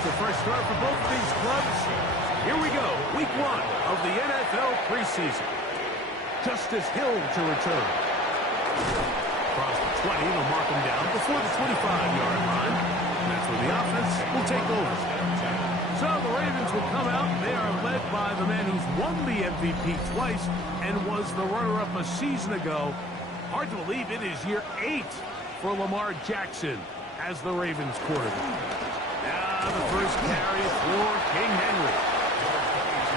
It's a fresh start for both of these clubs. Here we go, week 1 of the NFL preseason. Justice Hill to return. Across the 20, they'll mark him down before the 25-yard line. And that's where the offense will take over. So the Ravens will come out. They are led by the man who's won the MVP twice and was the runner-up a season ago. Hard to believe it is year 8 for Lamar Jackson as the Ravens quarterback. Now the first carry for King Henry.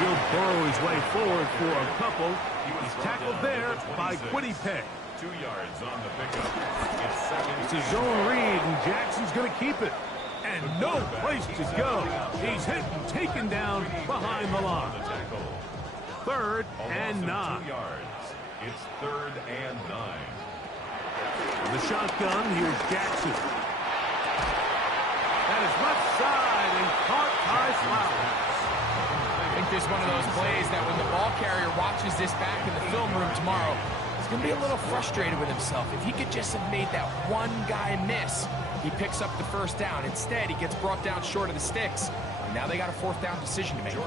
He'll burrow his way forward for a couple. He's tackled there by Quiddy Pay. 2 yards on the pickup. It's a zone read, and Jackson's going to keep it. And no place to go. He's hit and taken down behind the line. 3rd and 9. 2 yards. It's 3rd and 9. From the shotgun, here's Jackson. That is left side and caught by Flowers. I think this is one of those plays that when the ball carrier watches this back in the film room tomorrow, he's going to be a little frustrated with himself. If he could just have made that one guy miss, he picks up the first down. Instead, he gets brought down short of the sticks. And now they got a 4th down decision to make.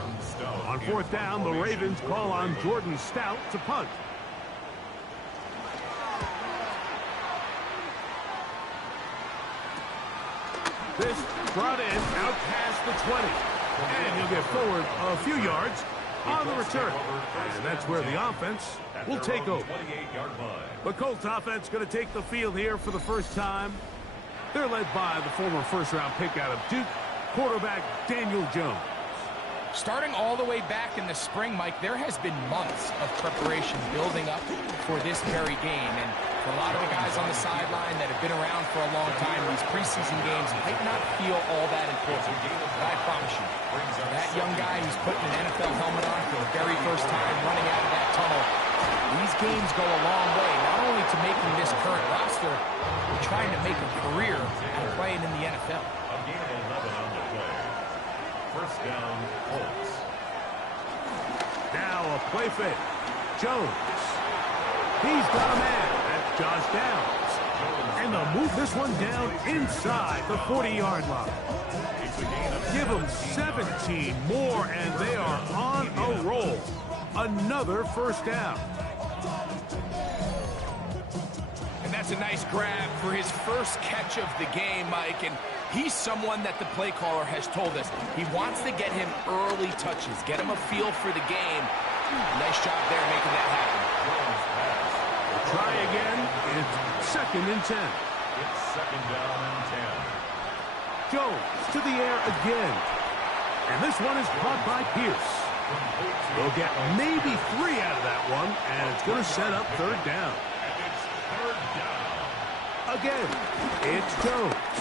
On 4th down, the Ravens call on Jordan Stout to punt. This brought in out past the 20. And he'll get forward a few yards on the return. And that's where the offense will take over. The Colts offense going to take the field here for the first time. They're led by the former first-round pick out of Duke, quarterback Daniel Jones. Starting all the way back in the spring, Mike, there has been months of preparation building up for this very game. And for a lot of the guys on the sideline that have been around for a long time, these preseason games might not feel all that important. But I promise you, that young guy who's putting an NFL helmet on for the very first time running out of that tunnel, these games go a long way, not only to making this current roster, but trying to make a career and playing in the NFL. A gain of 11 on the play. First down, Colts. Now a play fake. Jones. He's got a man. That's Josh Downs. And they'll move this one down inside the 40-yard line. Give them 17 more, and they are on a roll. Another first down. And that's a nice grab for his first catch of the game, Mike. And he's someone that the play caller has told us he wants to get him early touches, get him a feel for the game. Nice job there making that happen. Try again. It's 2nd and 10. It's 2nd down and 10. Jones to the air again. And this one is caught by Pierce. They'll get maybe 3 out of that one, and it's going to set up 3rd down. And it's 3rd down. Again, it's Jones.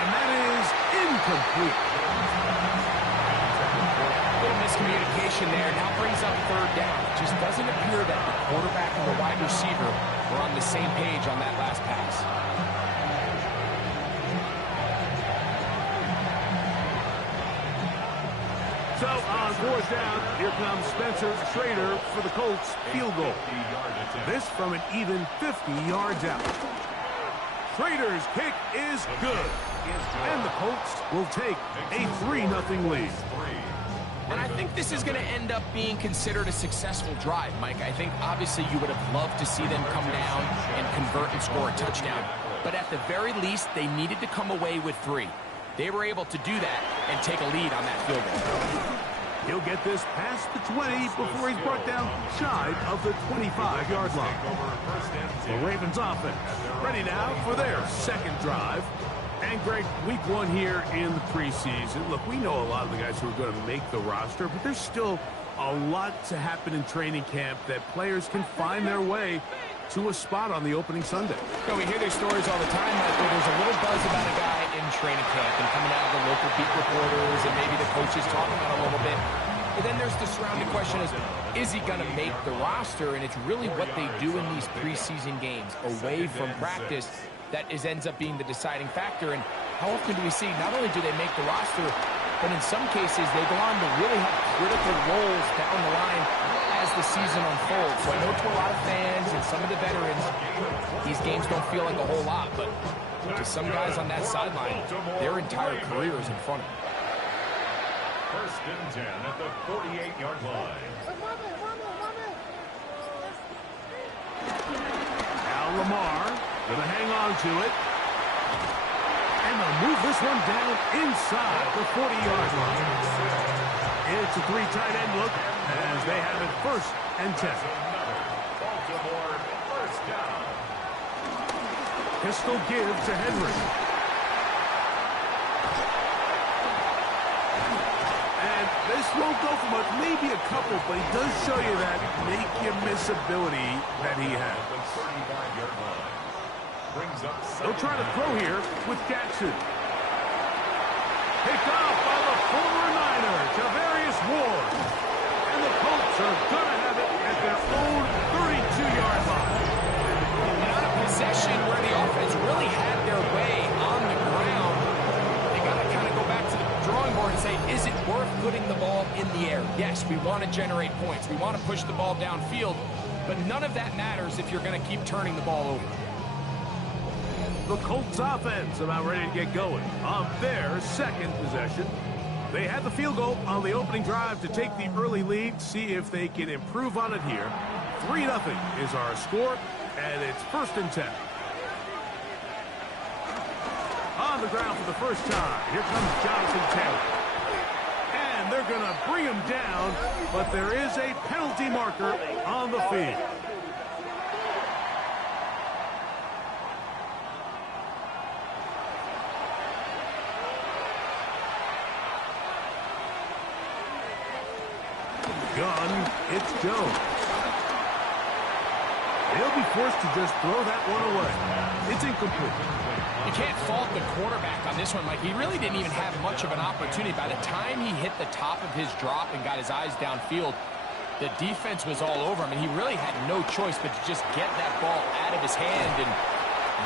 And that is incomplete. A little miscommunication there. Now brings up 3rd down. It just doesn't appear that the quarterback and the wide receiver were on the same page on that last pass. So on 4th down, here comes Spencer Schrader for the Colts field goal. This from an even 50 yards out. Schrader's kick is good. And the Colts will take a 3-0 lead. And I think this is going to end up being considered a successful drive, Mike. I think obviously you would have loved to see them come down and convert and score a touchdown. But at the very least, they needed to come away with 3. They were able to do that and take a lead on that field goal. He'll get this past the 20 before he's brought down shy of the 25-yard line. The Ravens offense ready now for their 2nd drive. And, Greg, week 1 here in the preseason. Look, we know a lot of the guys who are going to make the roster, but there's still a lot to happen in training camp that players can find their way to a spot on the opening Sunday. You know, we hear these stories all the time, Mike, where there's a little buzz about a guy in training camp and coming out of the local beat reporters and maybe the coaches talking about it a little bit. But then there's the surrounding question is he going to make the roster? And it's really what they do in these preseason games away from practice that ends up being the deciding factor. And how often do we see not only do they make the roster, but in some cases they go on to really have critical roles down the line as the season unfolds. So I know to a lot of fans and some of the veterans, these games don't feel like a whole lot, but to some guys on that sideline, their entire career is in front of them. First and 10 at the 48-yard line. Now Lamar gonna hang on to it. And they'll move this one down inside the 40-yard line. It's a three tight end look as they have it first and 10. Baltimore first down. Pistol give to Henry. And this won't go for much, maybe a couple, but he does show you that make-you-miss ability that he has. The 35-yard line. Brings up They'll try to throw here with Jackson. Picked off by the former Niner, Javarius Ward. And the Colts are going to have it at their own 32-yard line. On a possession where the offense really had their way on the ground, they got to kind of go back to the drawing board and say, is it worth putting the ball in the air? Yes, we want to generate points. We want to push the ball downfield, but none of that matters if you're going to keep turning the ball over. The Colts offense about ready to get going on their second possession. They had the field goal on the opening drive to take the early lead, see if they can improve on it here. 3-0 is our score, and it's first and 10. On the ground for the first time, here comes Jonathan Taylor. And they're going to bring him down, but there is a penalty marker on the field. Gun, it's Jones. They'll be forced to just throw that one away. It's incomplete. You can't fault the quarterback on this one, Mike. He really didn't even have much of an opportunity. By the time he hit the top of his drop and got his eyes downfield, the defense was all over him, and he really had no choice but to just get that ball out of his hand and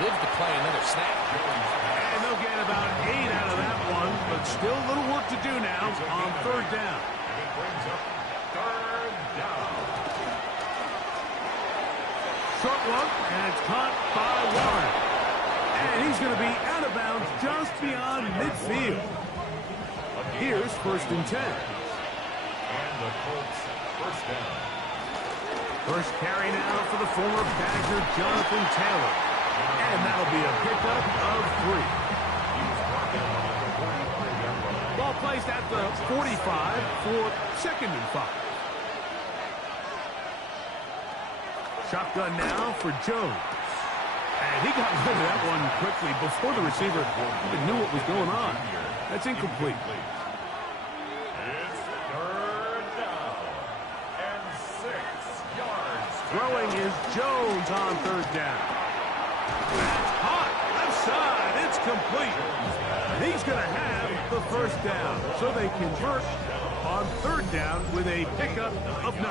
live to play another snap. And they'll get about 8 out of that one, but still a little work to do now on third down. It brings up third down. Short one, and it's caught by Warren. And he's going to be out of bounds just beyond midfield. Here's first and 10. And the Colts first down. First carry now for the former Badger, Jonathan Taylor. And that'll be a pickup of 3. He's brought down at the 45-yard line. Ball placed at the 45 for second and 5. Shotgun now for Jones. And he got rid of that one quickly before the receiver even knew what was going on. That's incomplete. It's third down and 6 yards. Throwing is Jones on third down. That's hot. Left side. It's complete. And he's going to have the first down. So they convert on third down with a pickup of 9.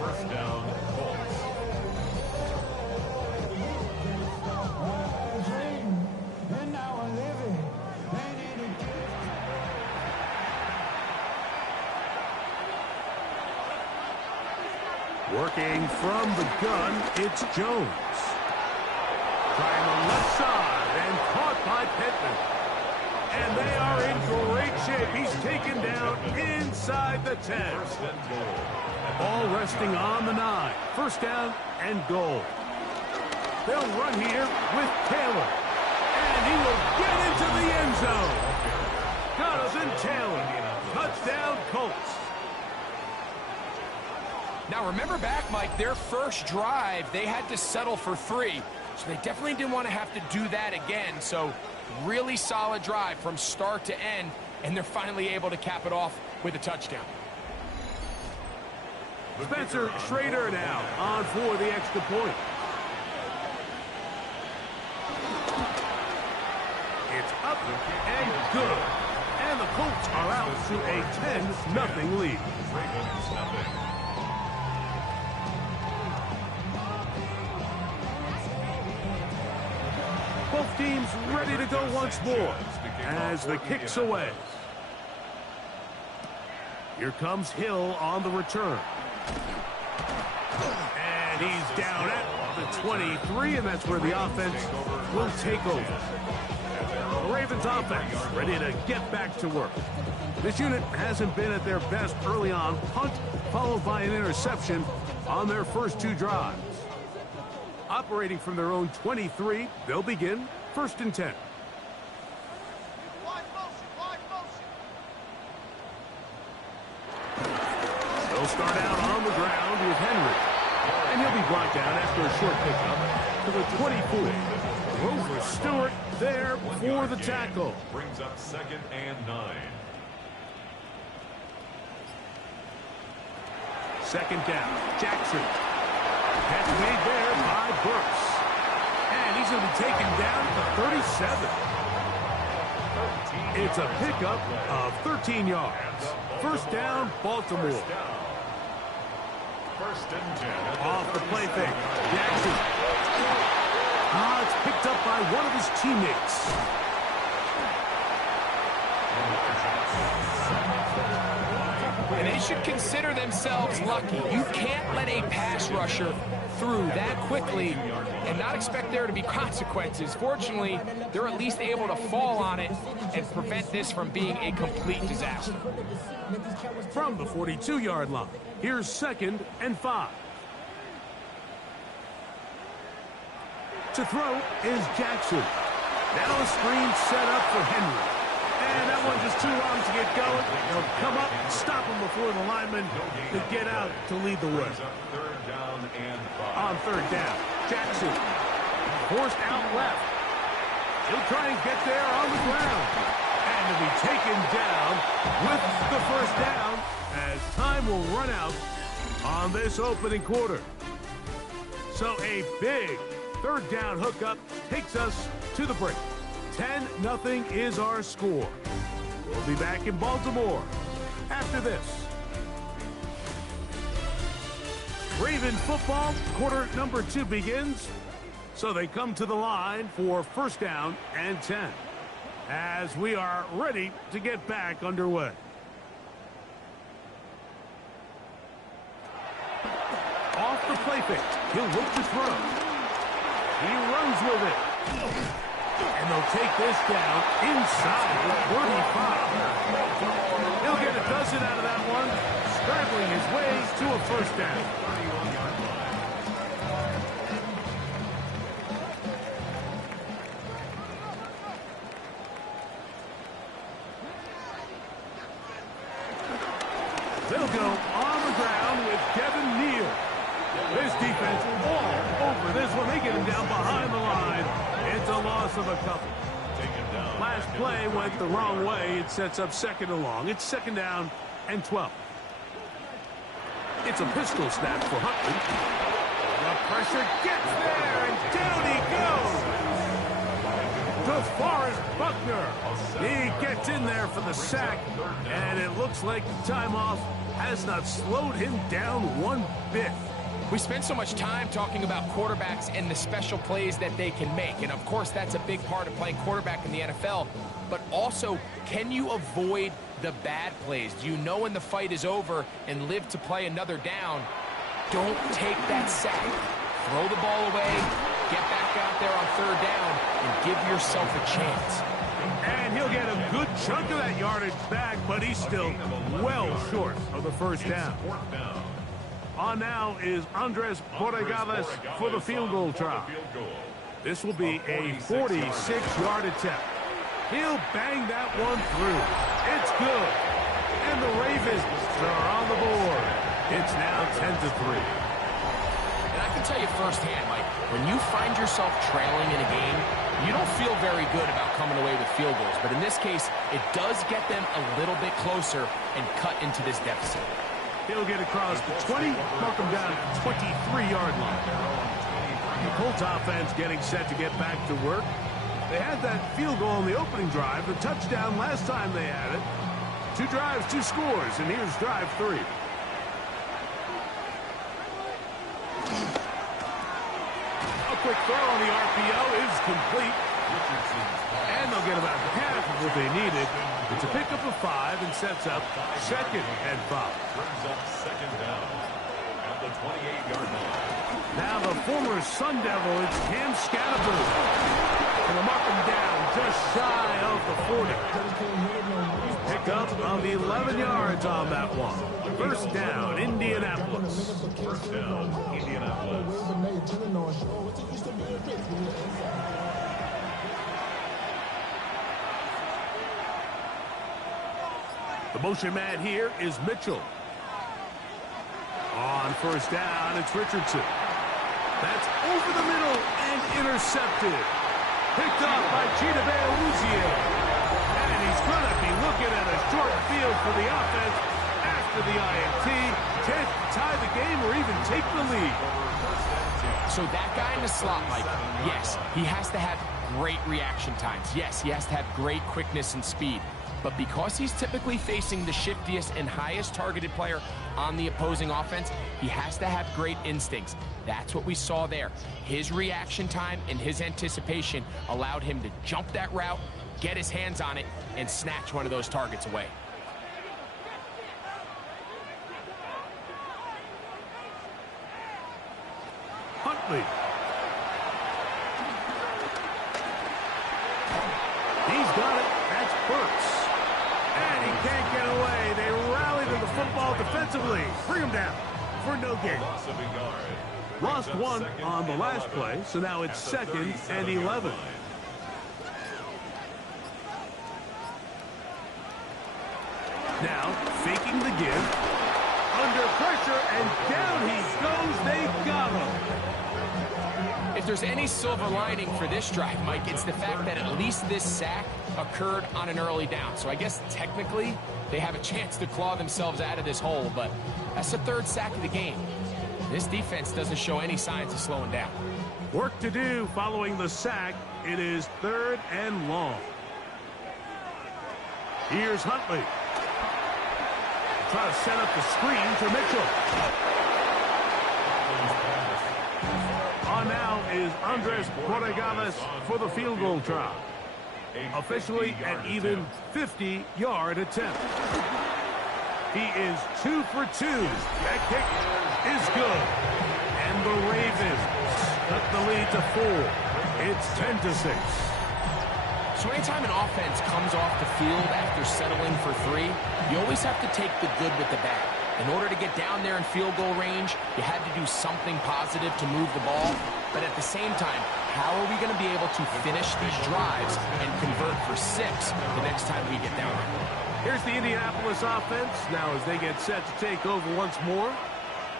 First down, Colts. Working from the gun, it's Jones. Trying the left side and caught by Pittman. And they are in great shape. He's taken down inside the 10. First and goal. Ball resting on the 9. First down and goal. They'll run here with Taylor. And he will get into the end zone. Jonathan Taylor. Touchdown, Colts. Now, remember back, Mike, their first drive, they had to settle for 3. So they definitely didn't want to have to do that again. So really solid drive from start to end, and they're finally able to cap it off with a touchdown. Spencer Schrader now on for the extra point. It's up and good. And the Colts are out to a 10-0 lead. Ravens nothing. Both teams ready to go once more as the kick's away. Here comes Hill on the return. And he's down at the 23, and that's where the offense will take over. The Ravens offense ready to get back to work. This unit hasn't been at their best early on. Punt followed by an interception on their first 2 drives. Operating from their own 23, they'll begin 1st and 10. They'll start out on the ground with Henry. And he'll be brought down after a short pickup to the 24. Grover Stewart there for the tackle. Brings up 2nd and 9. 2nd down. Jackson. Catch made there by Burks. And he's going to be taken down at the 37. It's a pickup of 13 yards. 1st down, Baltimore. 1st and 10. Off the play fake. Jackson. It's picked up by one of his teammates. And they should consider themselves lucky. You can't let a pass rusher through that quickly and not expect there to be consequences. Fortunately, they're at least able to fall on it and prevent this from being a complete disaster. From the 42-yard line, here's 2nd and 5. To throw is Jackson. Now a screen set up for Henry. And that one just too long to get going. They'll come up and stop him before the lineman to get out to lead the way. 3rd down and 5. On 3rd down, Jackson forced out left. He'll try and get there on the ground. And to be taken down with the 1st down as time will run out on this opening quarter. So a big 3rd down hookup takes us to the break. 10-0 is our score. We'll be back in Baltimore after this. Raven football, quarter number 2 begins. So they come to the line for 1st down and 10 as we are ready to get back underway. Off the play fake. He'll look to throw. He runs with it. And they'll take this down inside the 35. He'll get a dozen out of that one, scrambling his way to a 1st down. They'll go on the ground with Devin Neal. This defense all over this one. They get him down behind the line. It's a loss of a couple. Last play went the wrong way. It sets up 2nd and long. It's 2nd down and 12. It's a pistol snap for Huntley. The pressure gets there, and down he goes. DeForest Buckner. He gets in there for the sack, and it looks like the time off has not slowed him down one bit. We spend so much time talking about quarterbacks and the special plays that they can make. And, of course, that's a big part of playing quarterback in the NFL. But also, can you avoid the bad plays? Do you know when the fight is over and live to play another down? Don't take that sack. Throw the ball away, get back out there on 3rd down, and give yourself a chance. And he'll get a good chunk of that yardage back, but he's still well short of the 1st down. On now is Andres Borregales for the field goal try. This will be a 46-yard attempt. He'll bang that one through. It's good. And the Ravens are on the board. It's now 10-3. And I can tell you firsthand, Mike, when you find yourself trailing in a game, you don't feel very good about coming away with field goals. But in this case, it does get them a little bit closer and cut into this deficit. He'll get across the 20, mark him down at the 23-yard line. The Colts offense getting set to get back to work. They had that field goal on the opening drive, the touchdown last time they had it. 2 drives, 2 scores, and here's drive 3. A quick throw on the RPO is complete. And they'll get about half of what they needed. It's a pickup of 5 and sets up 2nd and 5. Brings up 2nd down. at the 28-yard line. Now the former Sun Devil, it's Cam Scatterboot. And they'll mark him down just shy of the 40. Pickup of 11 yards on that one. First down, Indianapolis. First down, Indianapolis. The motion man here is Mitchell. On first down, it's Richardson. That's over the middle and intercepted. Picked off by Chidobe Awuzie. And he's going to be looking at a short field for the offense after the INT. Chance to tie the game or even take the lead. So that guy in the slot, Mike, yes, he has to have great reaction times. Yes, he has to have great quickness and speed. But because he's typically facing the shiftiest and highest targeted player on the opposing offense, he has to have great instincts. That's what we saw there. His reaction time and his anticipation allowed him to jump that route, get his hands on it, and snatch one of those targets away. Huntley. He's got it. That's Burks. And he can't get away. They rally to the football defensively. Bring him down for no gain. Loss of a yard. Lost one on the last play, so now it's second and 11. Now, faking the give. Under pressure, and down he goes. They got him. If there's any silver lining for this drive, Mike, it's the fact that at least this sack occurred on an early down. So I guess technically they have a chance to claw themselves out of this hole, but that's the third sack of the game. This defense doesn't show any signs of slowing down. Work to do following the sack. It is third and long. Here's Huntley. Try to set up the screen to Mitchell. On now is Andres Borregales for the field goal try. Officially an even 50-yard attempt. He is 2 for 2. That kick is good. And the Ravens cut the lead to 4. It's 10-6. So anytime an offense comes off the field after settling for 3, you always have to take the good with the bad. In order to get down there in field goal range, you had to do something positive to move the ball. But at the same time, how are we going to be able to finish these drives and convert for 6 the next time we get down there? Here's the Indianapolis offense. Now as they get set to take over once more,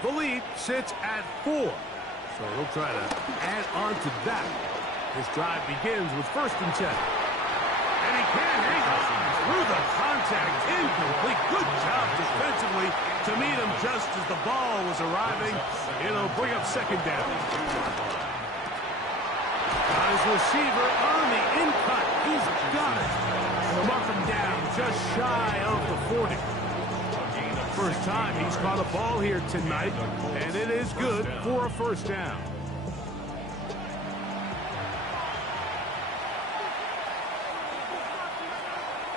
the lead sits at 4. So they'll try to add on to that. This drive begins with 1st and 10. And he can't hang on through the contact. Incomplete. Good job defensively to meet him just as the ball was arriving. It'll bring up 2nd down. Got his receiver on the in-cut. He's got it. They'll mark him down just shy of the 40. First time he's caught a ball here tonight, and it is good for a 1st down.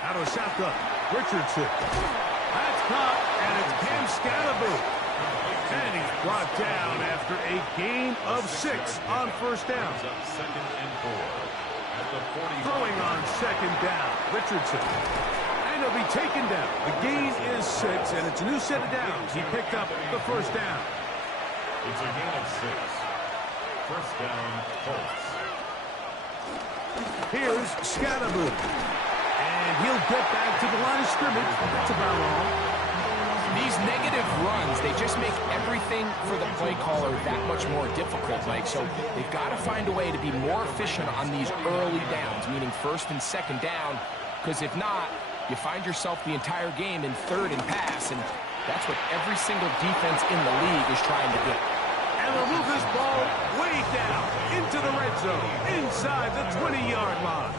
Out of shotgun, Richardson. That's caught, and it's Cam Scatterboot. And he's brought down after a gain of 6 on 1st down. Throwing on 2nd down, Richardson. And he'll be taken down. The gain is 6, and it's a new set of downs. He picked up the 1st down. It's a gain of 6. First down, Colts. Here's Scatterboot. And he'll get back to the line of scrimmage. That's about all. These negative runs, they just make everything for the play caller that much more difficult, Mike. So they've got to find a way to be more efficient on these early downs, meaning 1st and 2nd down, because if not, you find yourself the entire game in 3rd and pass, and that's what every single defense in the league is trying to do. And they'll move this ball way down into the red zone, inside the 20-yard line.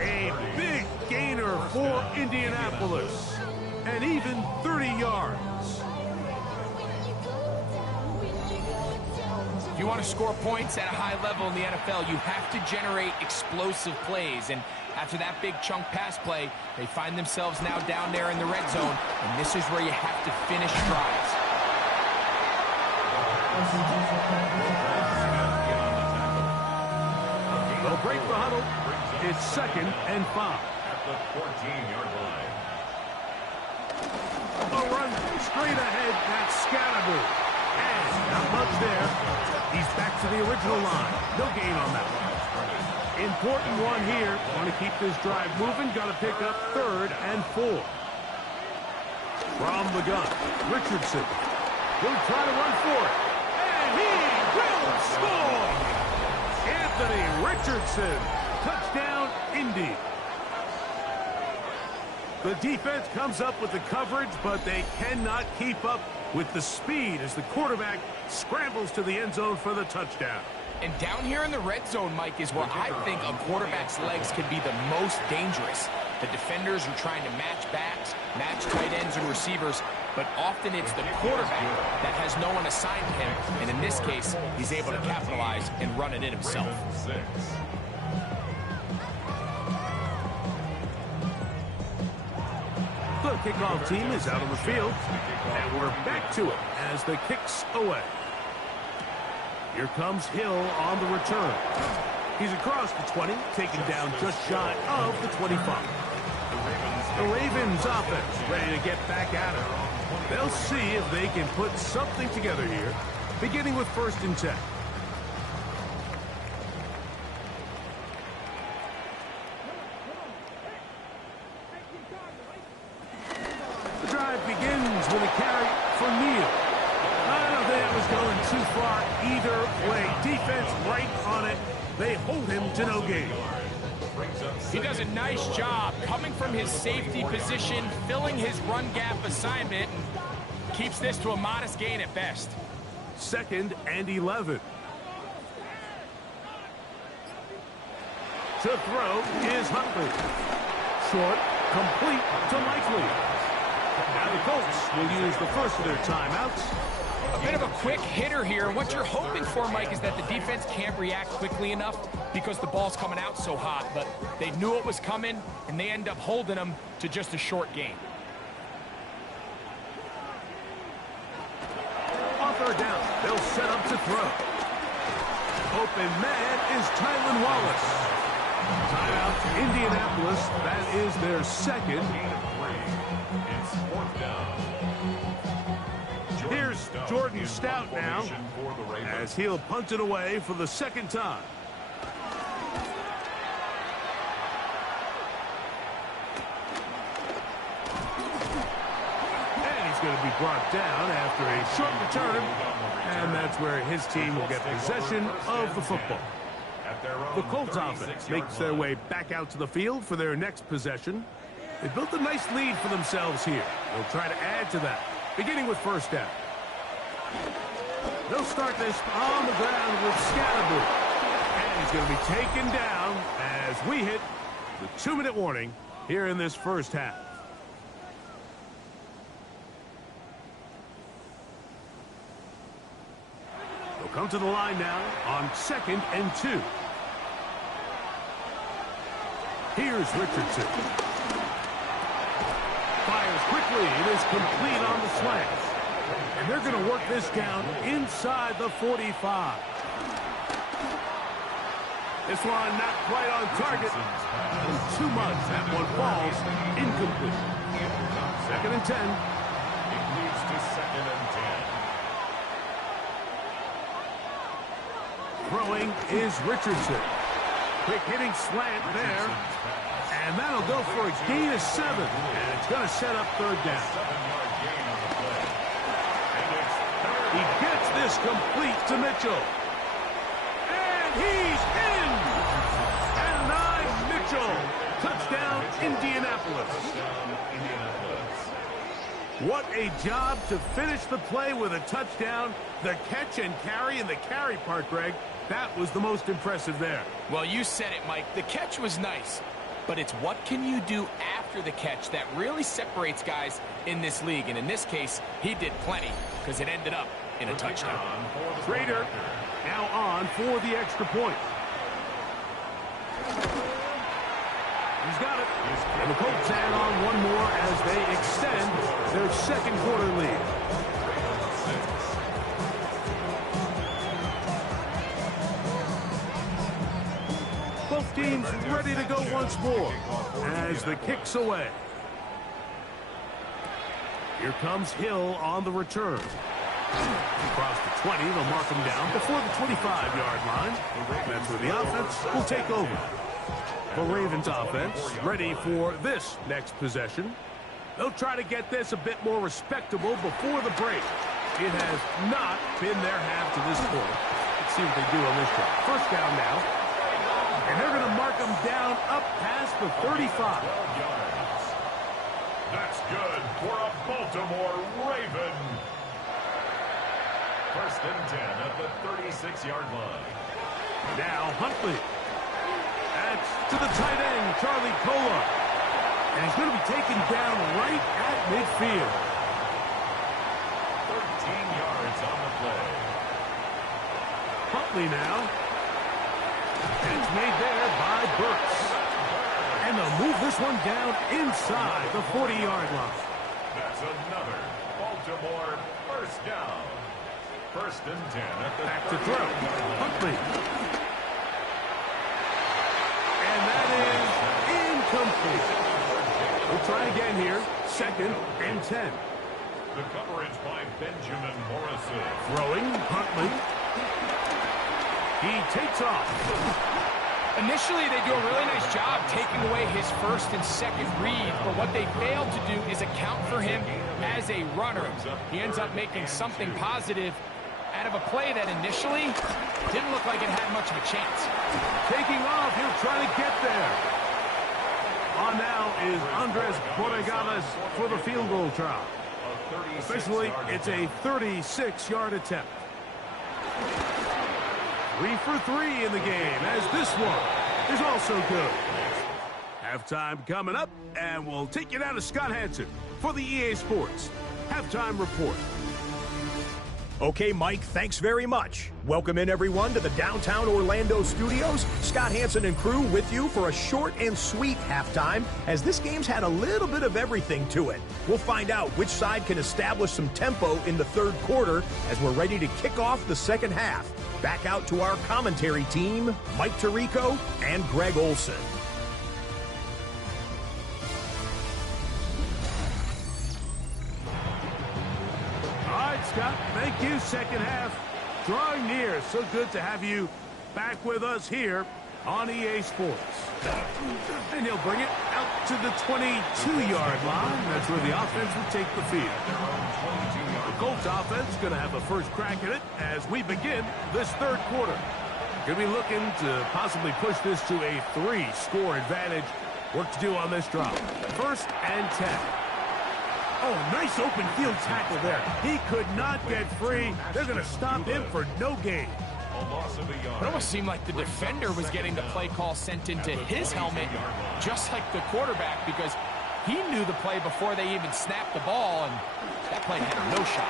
A big gainer for Indianapolis, and even 30 yards. If you want to score points at a high level in the NFL, you have to generate explosive plays. And after that big chunk pass play, they find themselves now down there in the red zone, and this is where you have to finish drives. They'll break the huddle. It's 2nd and 5. At the 14-yard line. A run straight ahead. That's Scatterboo. And not much there. He's back to the original line. No gain on that one. Important one here. Want to keep this drive moving. Got to pick up 3rd and 4. From the gun, Richardson. He'll try to run for it. And he will score! Anthony Richardson. Touchdown, Indy. The defense comes up with the coverage, but they cannot keep up with the speed as the quarterback scrambles to the end zone for the touchdown. And down here in the red zone, Mike, is where I think a quarterback's legs can be the most dangerous. The defenders are trying to match backs, match tight ends and receivers, but often it's the quarterback that has no one assigned to him. And in this case, he's able to capitalize and run it in himself. The kickoff team is out on the field, and we're back to it as the kick's away. Here comes Hill on the return. He's across the 20, taken down just shy of the 25. The Ravens offense ready to get back at it. They'll see if they can put something together here, beginning with 1st and 10. The drive begins with a carry for Neal. I don't think it was going too far either way. Defense right on it. They hold him to no gain. He does a nice job coming from his safety position, filling his run gap assignment, and keeps this to a modest gain at best. 2nd and 11. To throw is Huntley. Short, complete to Likely. Now the Colts will use the first of their timeouts. A bit of a quick hitter here. What you're hoping for, Mike, is that the defense can't react quickly enough because the ball's coming out so hot. But they knew it was coming, and they end up holding them to just a short gain. On 3rd down, they'll set up to throw. Open man is Tylan Wallace. Timeout, Indianapolis. That is their 2nd. It's 4th down. Here's Jordan Stout now as he'll punt it away for the 2nd time. And he's going to be brought down after a short return. And that's where his team will get possession of the football. The Colts offense makes their way back out to the field for their next possession. They built a nice lead for themselves here. They'll try to add to that, beginning with 1st down. They'll start this on the ground with Scatterboo. And he's going to be taken down as we hit the 2-minute warning here in this first half. They'll come to the line now on 2nd and 2. Here's Richardson. Fires quickly. It is complete on the slant. And they're going to work this down inside the 45. This one not quite on target. And too much. That one falls incomplete. 2nd and 10. It leads to 2nd and 10. Throwing is Richardson. Quick hitting slant there. And that'll go for a gain of 7. And it's going to set up 3rd down. 7-yard gain on the play. He gets this complete to Mitchell. And he's in! And 9 Mitchell. Touchdown, Indianapolis. What a job to finish the play with a touchdown. The catch and carry, and the carry part, Greg, that was the most impressive there. Well, you said it, Mike. The catch was nice, but it's what can you do after the catch that really separates guys in this league. And in this case, he did plenty because it ended up in a touchdown. Trader now on for the extra point. He's got it. And the Colts add on one more as they extend their 2nd quarter lead. team's ready to go once more as the kick's away. Here comes Hill on the return. Across the 20, they'll mark him down before the 25-yard line. That's where the offense will take over. The Ravens offense ready for this next possession. They'll try to get this a bit more respectable before the break. It has not been their half to this point. Let's see what they do on this drive. First down now. And they're going to mark them down up past the 35. That's good for a Baltimore Raven. First and 10 at the 36-yard line. Now Huntley. That's to the tight end, Charlie Kolar. And he's going to be taken down right at midfield. 13 yards on the play. Huntley now. And it's made there by Burks. And they'll move this one down inside the 40-yard line. That's another Baltimore first down. First and 10 at the back to throw. Huntley. And that is incomplete. We'll try again here. Second and 10. The coverage by Benjamin Morrison. Throwing. Huntley. He takes off. Initially, they do a really nice job taking away his first and second read, but what they failed to do is account for him as a runner. He ends up making something positive out of a play that initially didn't look like it had much of a chance. Taking off, he'll try to get there. On now is Andres Borregales for the field goal try. Officially, it's a 36-yard attempt. 3 for 3 in the game, as this one is also good. Halftime coming up, and we'll take you down to Scott Hanson for the EA Sports Halftime Report. Okay, Mike, thanks very much. Welcome in, everyone, to the downtown Orlando studios. Scott Hanson and crew with you for a short and sweet halftime, as this game's had a little bit of everything to it. We'll find out which side can establish some tempo in the third quarter as we're ready to kick off the second half. Back out to our commentary team, Mike Tirico and Greg Olson. Scott, thank you. Second half drawing near. So good to have you back with us here on EA Sports. And he'll bring it out to the 22-yard line. That's where the offense will take the field. The Colts offense going to have a first crack at it as we begin this third quarter. Going to be looking to possibly push this to a 3-score advantage. Work to do on this drive. First and 10. Oh, nice open field tackle there. He could not get free. They're going to stop him for no gain. It almost seemed like the defender was getting the play call sent into his helmet, just like the quarterback, because he knew the play before they even snapped the ball, and that play had no shot.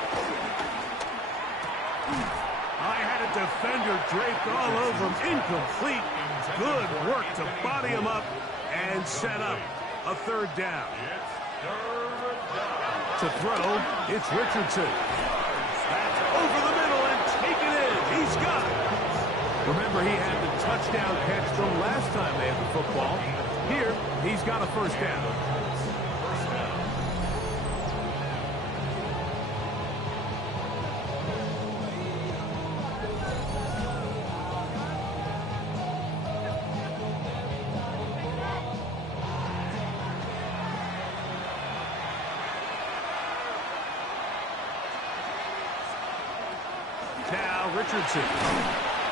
I had a defender draped all over him. Incomplete. Good work to body him up and set up a third down. To throw, it's Richardson. That's over the middle and taken in. He's got it. Remember, he had the touchdown catch from last time they had the football. Here, he's got a first down. Richardson.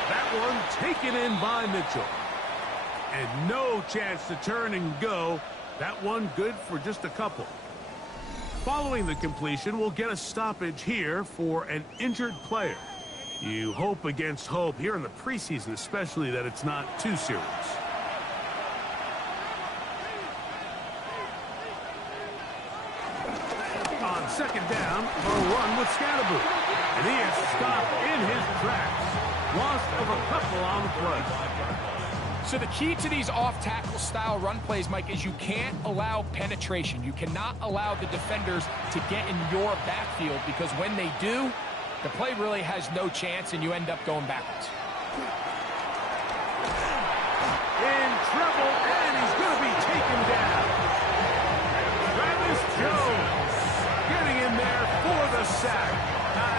That one taken in by Mitchell. And no chance to turn and go. That one good for just a couple. Following the completion, we'll get a stoppage here for an injured player. You hope against hope here in the preseason, especially, that it's not too serious. On second down, a run with Scatterboot. And he is stopped in his tracks. Loss of a couple on the play. So the key to these off-tackle style run plays, Mike, is you can't allow penetration. You cannot allow the defenders to get in your backfield, because when they do, the play really has no chance and you end up going backwards. In treble, and he's going to be taken down. Travis Jones getting in there for the sack.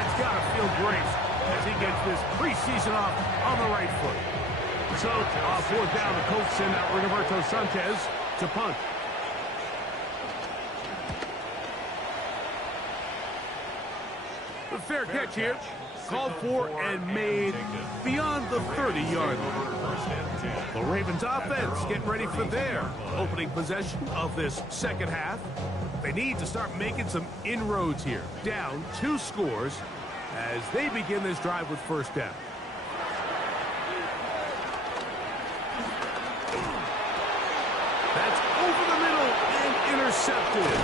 It's got to feel great as he gets this preseason off on the right foot. So, fourth down, the Colts send out Roberto Sanchez to punt. A fair catch here. Called for and made beyond the 30-yard line. The Ravens offense getting ready for their opening possession of this second half. They need to start making some inroads here. Down 2 scores as they begin this drive with first down. That's over the middle and intercepted.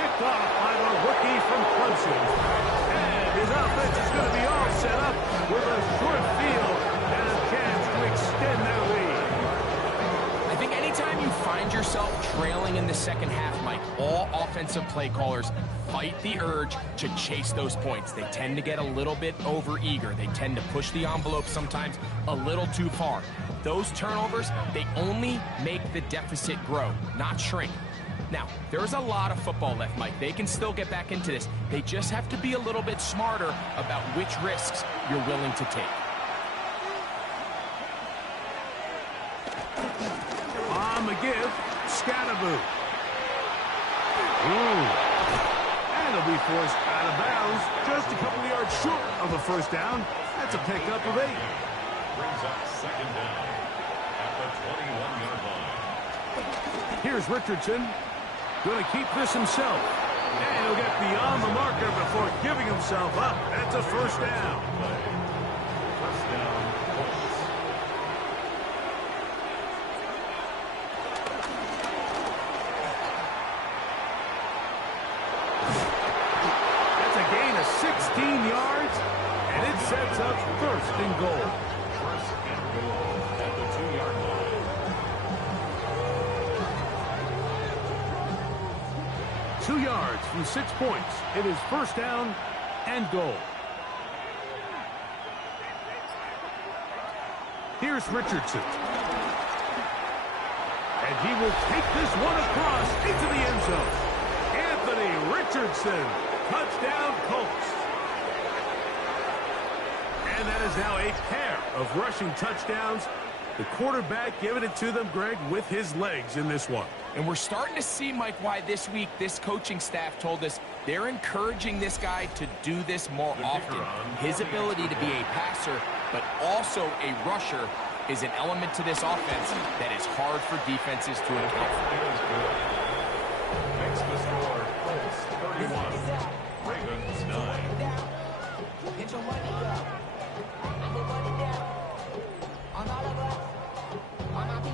Picked off by the rookie from Clemson. And his offense is going to be all set up with a short field and a chance to extend their lead. I think anytime you find yourself trailing in the second half, Mike, all offensive play callers fight the urge to chase those points. They tend to get a little bit overeager. They tend to push the envelope sometimes a little too far. Those turnovers, they only make the deficit grow, not shrink. Now, there's a lot of football left, Mike. They can still get back into this. They just have to be a little bit smarter about which risks you're willing to take. On the give, Scatterboo. And it'll be forced out of bounds. Just a couple of yards short of the first down. That's a pickup of 8. Brings up second down at the 21-yard line. Here's Richardson. Going to keep this himself. And he'll get beyond the marker before giving himself up. That's a first down. First down, Colts. That's a gain of 16 yards, and it sets up first and goal. First and goal at the 2-yard line. 2 yards from 6 points. It is first down and goal. Here's Richardson. And he will take this one across into the end zone. Anthony Richardson, touchdown Colts. And that is now a pair of rushing touchdowns. The quarterback giving it to them, Greg, with his legs in this one. And we're starting to see, Mike, why this week this coaching staff told us they're encouraging this guy to do this more often. His ability to be a passer, but also a rusher, is an element to this offense that is hard for defenses to account for. Makes the score Colts 31, Ravens 9.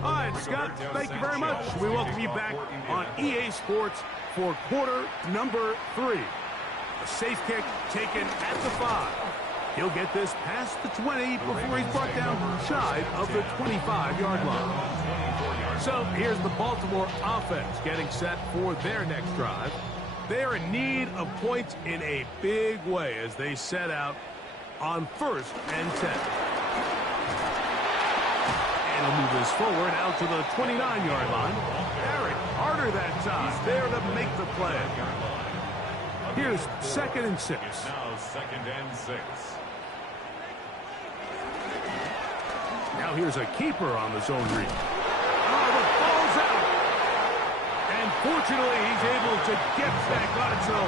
All right, Scott, thank you very much. We welcome you back on EA Sports for quarter number 3. A safe kick taken at the 5. He'll get this past the 20 before he's brought down shy of the 25-yard line. So here's the Baltimore offense getting set for their next drive. They're in need of points in a big way as they set out on first and 10. And he'll move this forward out to the 29-yard line. Very harder that time. There to make the play. Here's second and 6. Now second and 6. Now here's a keeper on the zone read. Oh, the ball's out. And fortunately, he's able to get back on it. So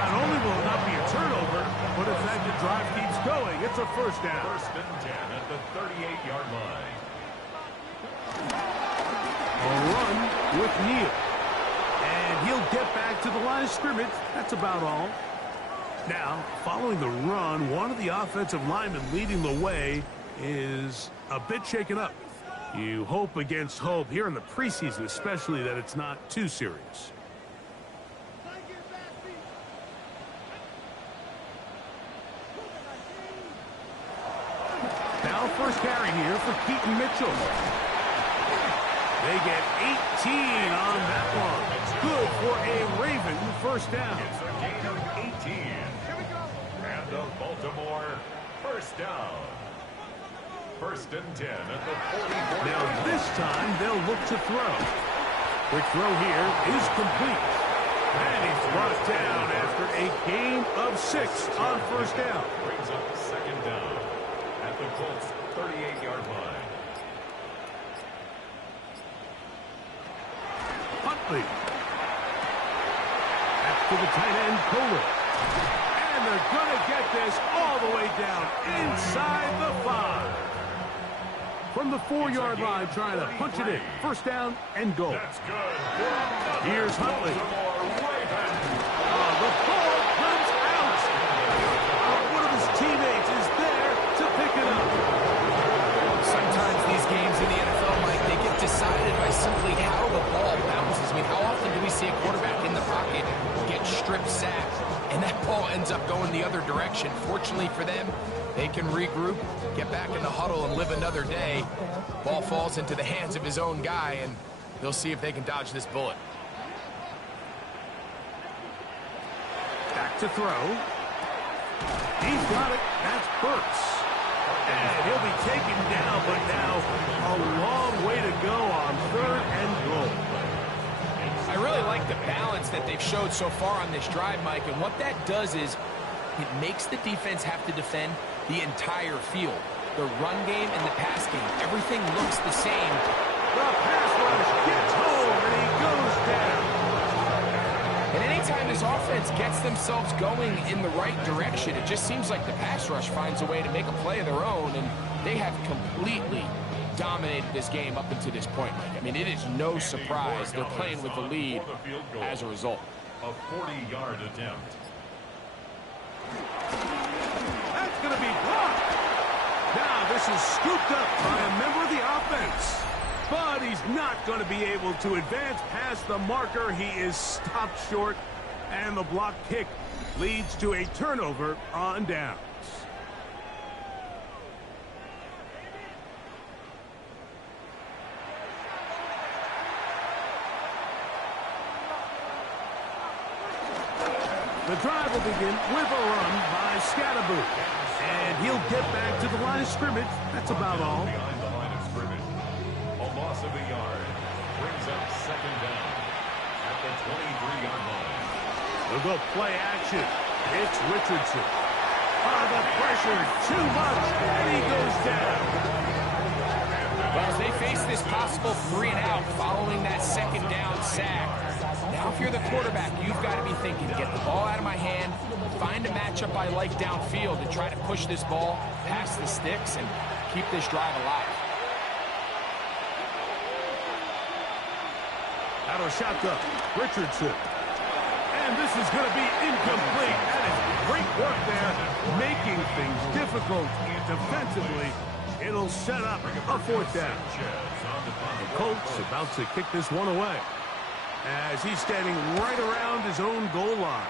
not only will it not be a turnover, but in fact, the drive keeps going. It's a first down. First and 10 at the 38-yard line. A run with Neal. And he'll get back to the line of scrimmage. That's about all. Now, following the run, one of the offensive linemen leading the way is a bit shaken up. You hope against hope here in the preseason, especially, that it's not too serious. Now first carry here for Keaton Mitchell. They get 18 on that one. It's good for a Raven first down. It's a gain of 18. And the Baltimore first down. First and 10 at the 44. Now this time they'll look to throw. Quick throw here is complete. And he's brought down after a gain of 6 on first down. Brings up second down at the Colts 38-yard line. Huntley. Back to the tight end, Kohler. And they're going to get this all the way down inside the 5. From the 4-yard line, trying to punch it in. First down and goal. That's good. Here's Huntley. The ball comes out. One of his teammates is there to pick it up. Sometimes these games in the NFL, Mike, they get decided by simply how the ball bounces. I mean, how often do we see a quarterback in the pocket get strip sacked, and that ball ends up going the other direction? Fortunately for them, they can regroup, get back in the huddle, and live another day. Ball falls into the hands of his own guy, and they'll see if they can dodge this bullet. Back to throw. He's got it. That's Burks. And he'll be taken down, but now a long way to go on 3rd and goal. I really like the balance that they've showed so far on this drive, Mike, and what that does is it makes the defense have to defend the entire field. The run game and the pass game, everything looks the same. The pass rush gets home, and he goes down. And anytime this offense gets themselves going in the right direction, it just seems like the pass rush finds a way to make a play of their own, and they have completely dominated this game up until this point, Mike. I mean, it is no surprise they're playing with the lead as a result. A 40-yard attempt. That's going to be blocked. Now this is scooped up by a member of the offense. But he's not going to be able to advance past the marker. He is stopped short, and the block kick leads to a turnover on downs. The drive will begin with a run by Scatterboot. And he'll get back to the line of scrimmage. That's about all. Behind the line of scrimmage. A loss of a yard. Brings up second down at the 23-yard line. They'll go play action. It's Richardson. The pressure, too much, and he goes down. Well, as they face this possible 3 and out following that second down sack, now if you're the quarterback, you've got to be thinking, get the ball out of my hand, find a matchup I like downfield, and try to push this ball past the sticks and keep this drive alive. Out of shotgun, Richardson. And this is going to be incomplete. That is great work there, making things difficult defensively. It'll set up a 4th down. The Colts about to kick this one away as he's standing right around his own goal line.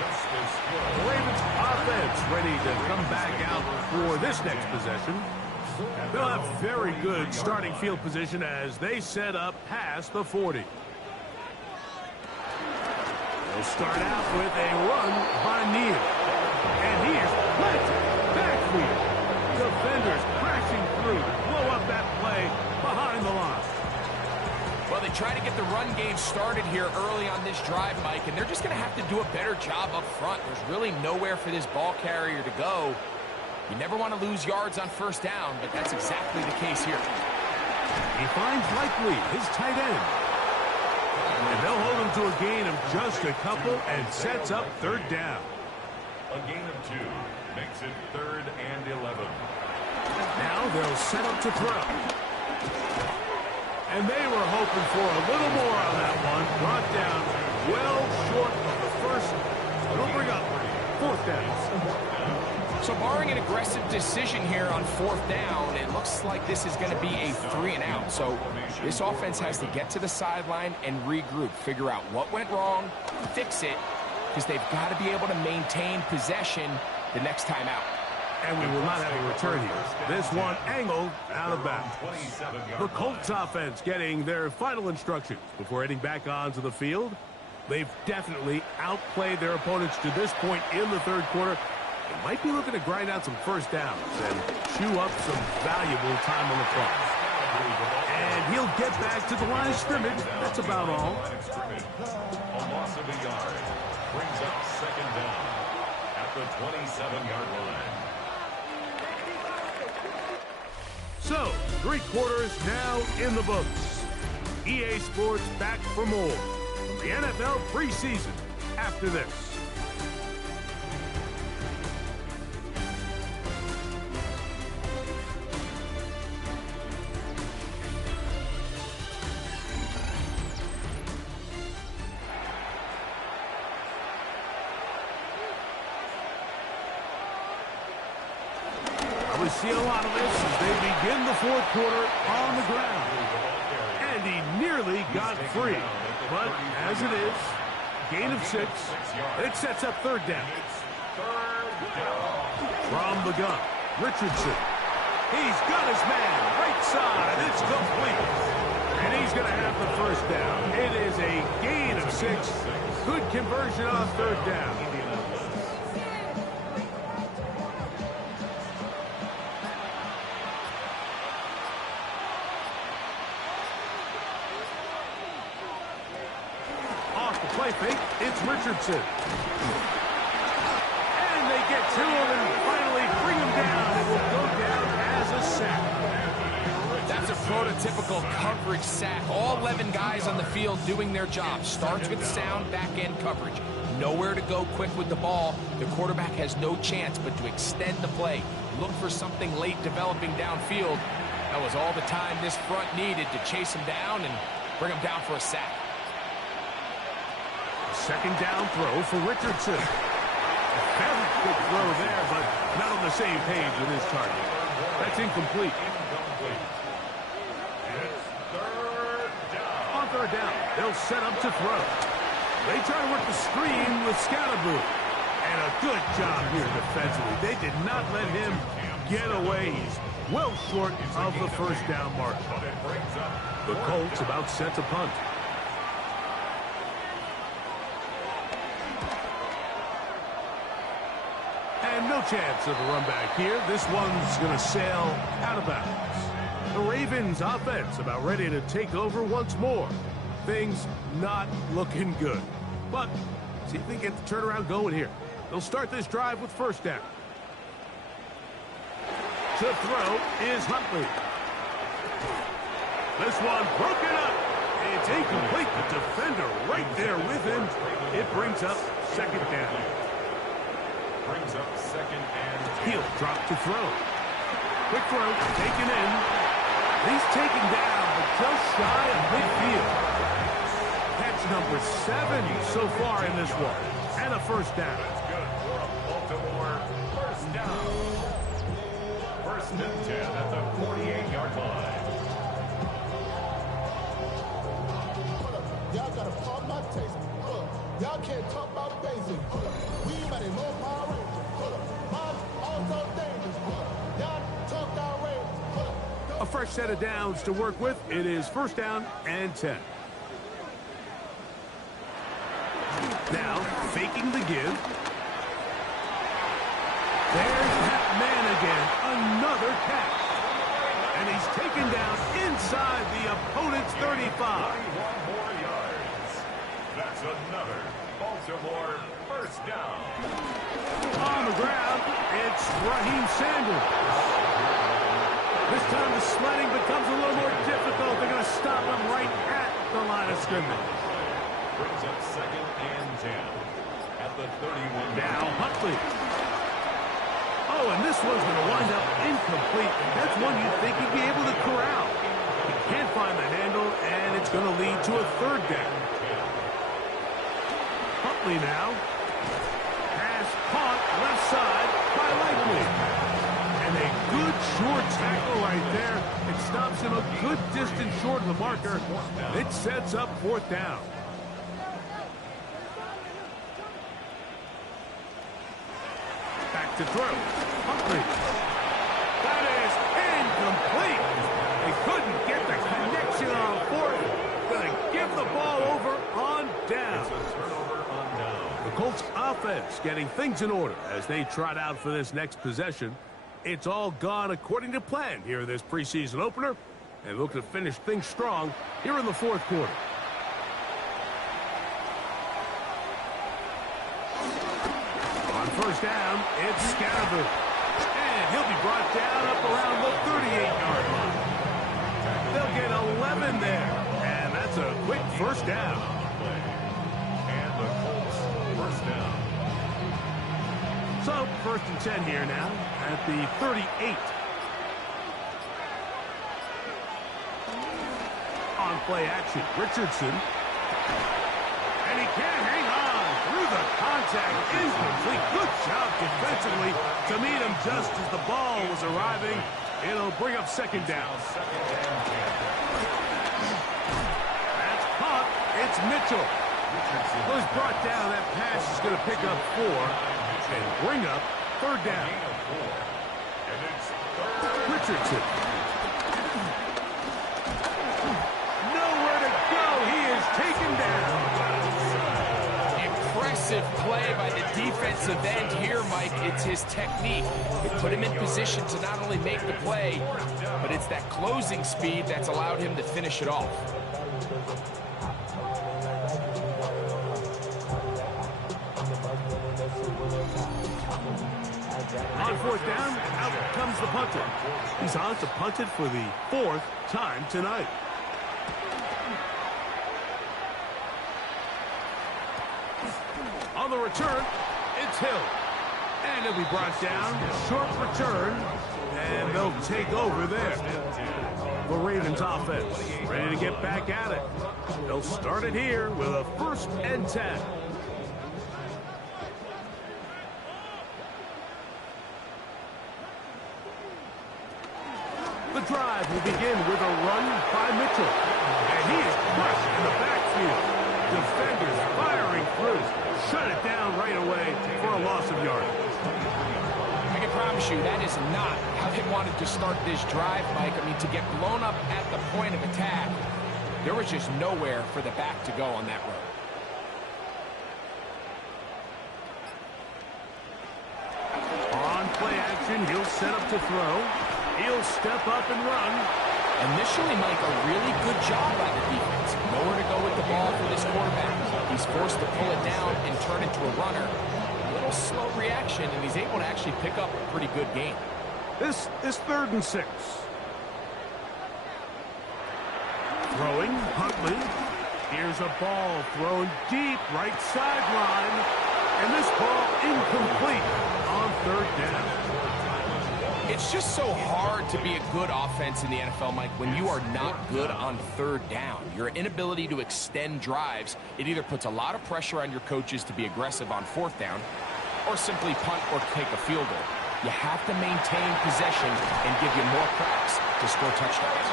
The Ravens offense ready to come back out for this next possession. They'll have very good starting field position as they set up past the 40. They'll start out with a run by Neal. And he is planted backfield. Defenders crashing through, blow up that play behind the line. Well, they try to get the run game started here early on this drive, Mike, and they're just going to have to do a better job up front. There's really nowhere for this ball carrier to go. You never want to lose yards on first down, but that's exactly the case here. He finds Likely, his tight end. And they'll hold him to a gain of just a couple and sets up 3rd down. A gain of 2 makes it 3rd and 11. Now they'll set up to throw. And they were hoping for a little more on that one. Brought down well short of the first. It'll bring up 4th down. So barring an aggressive decision here on 4th down, it looks like this is going to be a 3 and out. So this offense has to get to the sideline and regroup, figure out what went wrong, fix it, because they've got to be able to maintain possession the next time out. And we will not have a return here. This one angled out of bounds. The Colts offense getting their final instructions before heading back onto the field. They've definitely outplayed their opponents to this point in the third quarter. They might be looking to grind out some first downs and chew up some valuable time on the clock. And he'll get back to the line of scrimmage. That's about all. A loss of a yard brings up second down at the 27-yard line. So, 3 quarters now in the books. EA Sports back for more from the NFL preseason after this. We see a lot of this as they begin the fourth quarter on the ground. And he nearly got free. But as it is, gain of 6. It sets up third down. From the gun, Richardson. He's got his man right side. It's complete. And he's going to have the first down. It is a gain of 6. Good conversion on third down. Play fake, it's Richardson. And they get to him and finally bring him down. It will go down as a sack. That's a prototypical coverage sack. All 11 guys on the field doing their job. Starts with sound back-end coverage. Nowhere to go quick with the ball. The quarterback has no chance but to extend the play. Look for something late developing downfield. That was all the time this front needed to chase him down and bring him down for a sack. Second down throw for Richardson. Very good throw there, but not on the same page with his target. That's incomplete. On third down, they'll set up to throw. They try to work the screen with Scatterboo. And a good job here defensively. They did not let him get away. He's well short of the first down mark. The Colts about set to punt. And no chance of a run back here. This one's going to sail out of bounds. The Ravens offense about ready to take over once more. Things not looking good. But see if they get the turnaround going here. They'll start this drive with first down. To throw is Huntley. This one broken up. It's incomplete. The defender right there with him. It brings up second down. Brings up second and 10. He'll drop to throw. Quick throw, taken in. He's taken down, but just shy of midfield. Catch number 7 so far in this one. And a first down. That's good for a Baltimore first down. First and 10 at the 48-yard line. Y'all gotta pump my taste. Y'all can't talk about basic. We mighty low power rangers. Mine also dangerous. Y'all talk outrageous. A fresh set of downs to work with. It is first down and 10. Now, faking the give. There's that man again. Another catch. And he's taken down inside the opponent's 35. 21 more yards. That's another Baltimore first down. On the ground, it's Raheem Sanders. This time the sledding becomes a little more difficult. They're going to stop him right at the line of scrimmage. Brings up second and 10 at the 31. Now Huntley. Oh, and this one's going to wind up incomplete. That's one you'd think he'd be able to corral. He can't find the handle, and it's going to lead to a third down. Huntley now. Pass caught left side by Likely. And a good short tackle right there. It stops him a good distance short of the marker. It sets up fourth down. Back to throw. Huntley. That is incomplete. They couldn't get the connection on fourth. Gonna give the ball over on down. It's a turnover on down. The Colts offense getting things in order as they trot out for this next possession. It's all gone according to plan here in this preseason opener, and look to finish things strong here in the fourth quarter. On first down, it's Scatterboo. And he'll be brought down up around the 38-yard line. They'll get 11 there, and that's a quick first down. And the Colts first down. So, first and 10 here now at the 38. On play action, Richardson. And he can't hang on through the contact. Incomplete. Good job defensively to meet him just as the ball was arriving. It'll bring up second down. That's caught. It's Mitchell. Who's brought down. That pass is going to pick up 4 and bring up third down. Richardson. Nowhere to go. He is taken down. Impressive play by the defensive end here, Mike. It's his technique. It put him in position to not only make the play, but it's that closing speed that's allowed him to finish it off. On fourth down, out comes the punter. He's on to punt it for the 4th time tonight. On the return, it's Hill. And he'll be brought down. Short return. And they'll take over there. The Ravens offense ready to get back at it. They'll start it here with a 1st and 10. The drive will begin with a run by Mitchell. And he is crushed in the backfield. Defenders firing through. Shut it down right away for a loss of yardage. I can promise you that is not how they wanted to start this drive, Mike. I mean, to get blown up at the point of attack, there was just nowhere for the back to go on that road. On play action, he'll set up to throw. He'll step up and run. Initially, Mike, a really good job by the defense. Nowhere to go with the ball for this quarterback. He's forced to pull it down and turn into a runner. A little slow reaction, and he's able to actually pick up a pretty good gain. This is 3rd and 6. Throwing, Huntley. Here's a ball thrown deep right sideline. And this ball incomplete on 3rd down. It's just so hard to be a good offense in the NFL, Mike, when you are not good on 3rd down. Your inability to extend drives, it either puts a lot of pressure on your coaches to be aggressive on 4th down or simply punt or take a field goal. You have to maintain possession and give you more cracks to score touchdowns.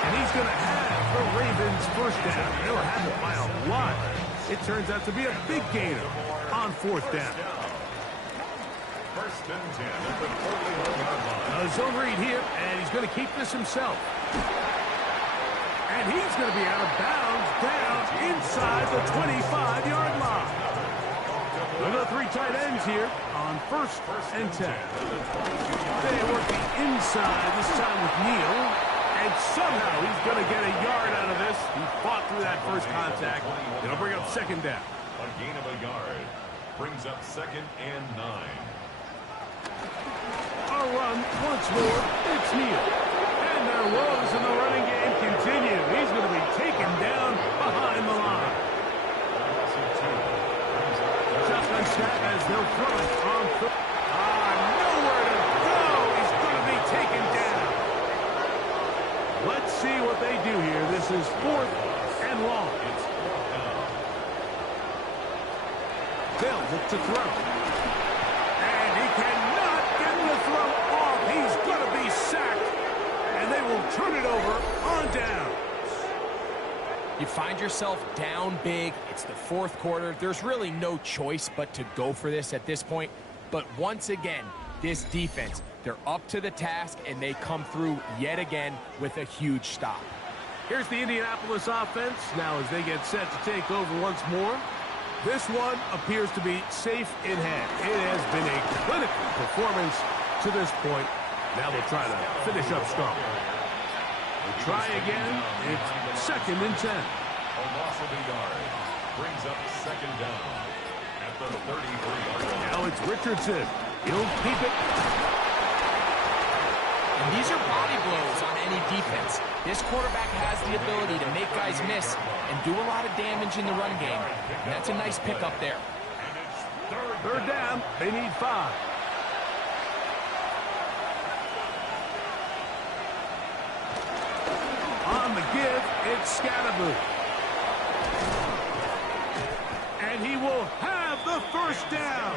And he's going to have the Ravens 1st down. They'll have it by a lot. It turns out to be a big gainer on 4th down. 1st and 10 at the 41-yard line. A zone read here, and he's going to keep this himself. And he's going to be out of bounds down inside the 25-yard line. Look at the 3 tight ends here on 1st and 10. They work the inside this time with Neal. And somehow he's going to get a yard out of this. He fought through that first contact. It'll bring up 2nd down. A gain of a yard brings up 2nd and 9. A run once more. It's Neal. And their woes in the running game continue. He's going to be taken down behind the line. Shotgun snap as they'll throw it on foot. Nowhere to go. He's going to be taken down. Let's see what they do here. This is 4th and long. They'll look to throw. And he cannot get the throw off. He's going to be sacked. And they will turn it over on down. You find yourself down big. It's the 4th quarter. There's really no choice but to go for this at this point. But once again, this defense, they're up to the task, and they come through yet again with a huge stop. Here's the Indianapolis offense now as they get set to take over once more. This one appears to be safe in hand. It has been a clinical performance to this point. Now they'll try to finish up strong. We'll try again. It's 2nd and 10. A loss of a yard. Brings up 2nd down at the 33-yard line. Now it's Richardson. He'll keep it. And these are body blows on any defense. This quarterback has the ability to make guys miss and do a lot of damage in the run game. And that's a nice pickup there. Third down. They need 5. On the give, it's Scatterboot. And he will have the first down.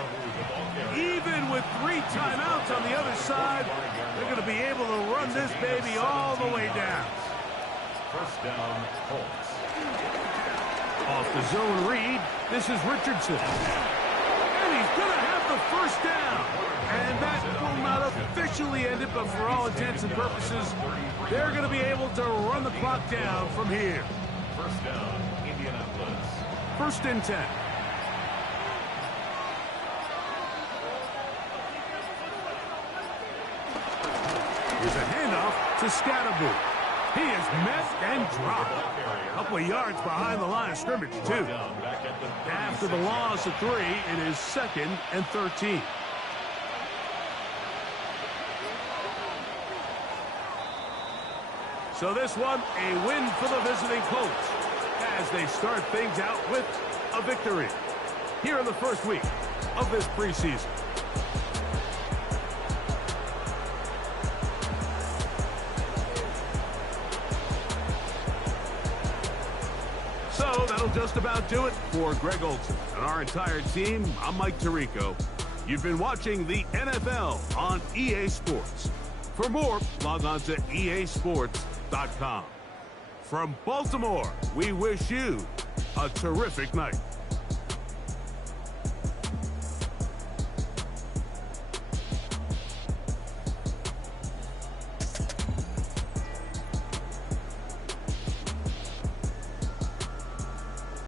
Even with 3 timeouts on the other side, they're going to be able to run this baby all the way down. First down, Colts. Off the zone read, this is Richardson. And he's going to have the first down. And that will not officially end it, but for all intents and purposes, they're going to be able to run the clock down from here. First down, Indianapolis. 1st and 10. Here's a handoff to Scatterboot. He is met and dropped. A couple of yards behind the line of scrimmage, too. After the loss of 3, it is 2nd and 13. So this one, a win for the visiting Colts as they start things out with a victory here in the first week of this preseason. So that'll just about do it for Greg Olson and our entire team. I'm Mike Tirico. You've been watching the NFL on EA Sports. For more, log on to easports.com. From Baltimore, we wish you a terrific night.